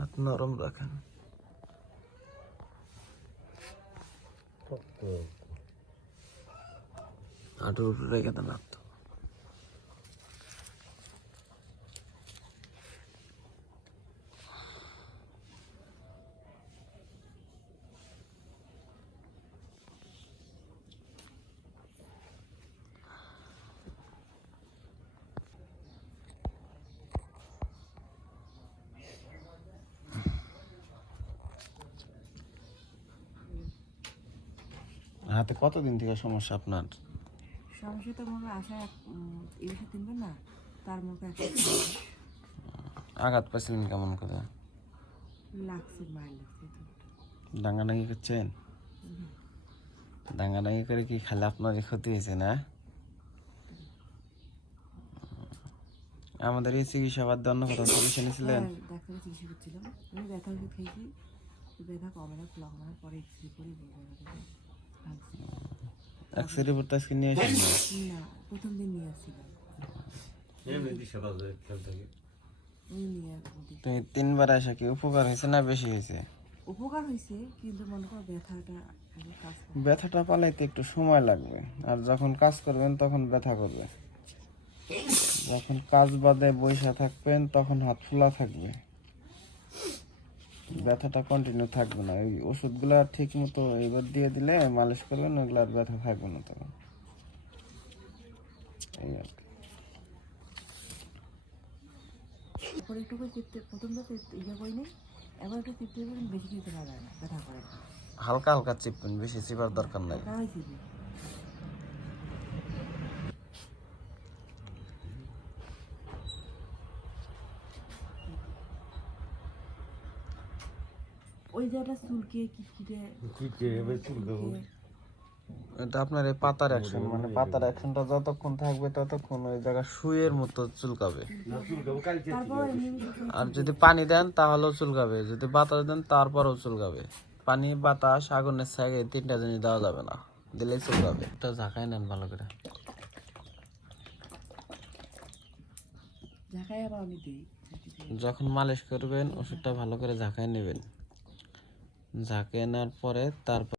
হাত নরম রাখেন। হাঁটুর উপরে রেখে দেন হাত। হাতে কতদিন থেকে সমস্যা আপনার? সমস্যা তো মনে আসা এই বছর 3 বার না, তার মধ্যে আঘাত পাইছিলেন কেমন করে? লাগছে, মাইল লাগছে তো। ডাঙ্গাডাঙ্গি করছেন? ডাঙ্গাডাঙ্গি করে কি খালি আপনারই ক্ষতি হয়েছে না? আমাদের এই চিকিৎসা বাদ অন্য কোথাও চিকিৎসা নিয়েছিলেন? ডাক্তারের চিকিৎসা করছিলাম, আমি ব্যথা ওষুধ খেয়েছি, ব্যথা কমে না, ফ্লক মানে পরে এক্সরে করে এক্সরে রিপোর্ট আজকে নিয়ে আসেন না? না, প্রথম দিন নিয়ে আসছিলাম। তুমি 3 বার আসা কি উপকার হয়েছে না বেশি হয়েছে? উপকার হয়েছে, কিন্তু মনে করো ব্যথাটা কাজ করে। ব্যথাটা পালাইতে একটু সময় লাগবে, আর যখন কাজ করবেন তখন ব্যথা করবে। যখন কাজ বাদে বইসা থাকবেন তখন হাত ফোলা থাকবে, ব্যথাটা কন্টিনিউ থাকবে না। ওই ওষুধগুলা ঠিক মতো এবার দিয়ে দিলে মালিশ করবেন, ওইগুলো আর ব্যথা থাকবে না তখন। এই আর কি। তারপরে একটু করে চিপতে, প্রথমটা ইয়ে করিনি, এবার একটু চিপতে বেশি চিপতে না যায় না, ব্যথা করে। হালকা হালকা চিপবেন, বেশি চিপার দরকার নাই। হালকা চিপি। ওই জায়গাটা চুলকে এটা আপনার এই পাতার অ্যাকশন, মানে পাতার অ্যাকশনটা যতক্ষণ থাকবে ততক্ষণ ওই জায়গা সুইয়ের মতো চুলকাবে। আর যদি পানি দেন তাহলেও চুলকাবে, যদি বাতাস দেন তারপরেও চুলকাবে। পানি, বাতাস, আগুনের ছাই, এই 3টা জিনিস দেওয়া যাবে না, দিলেই চুলকাবে। এটা ঝাঁকাই নেন ভালো করে। যখন মালিশ করবেন ওষুধটা ভালো করে ঝাঁকাই নেবেন। ঝাঁকিয়ে নেওয়ার পরে তারপর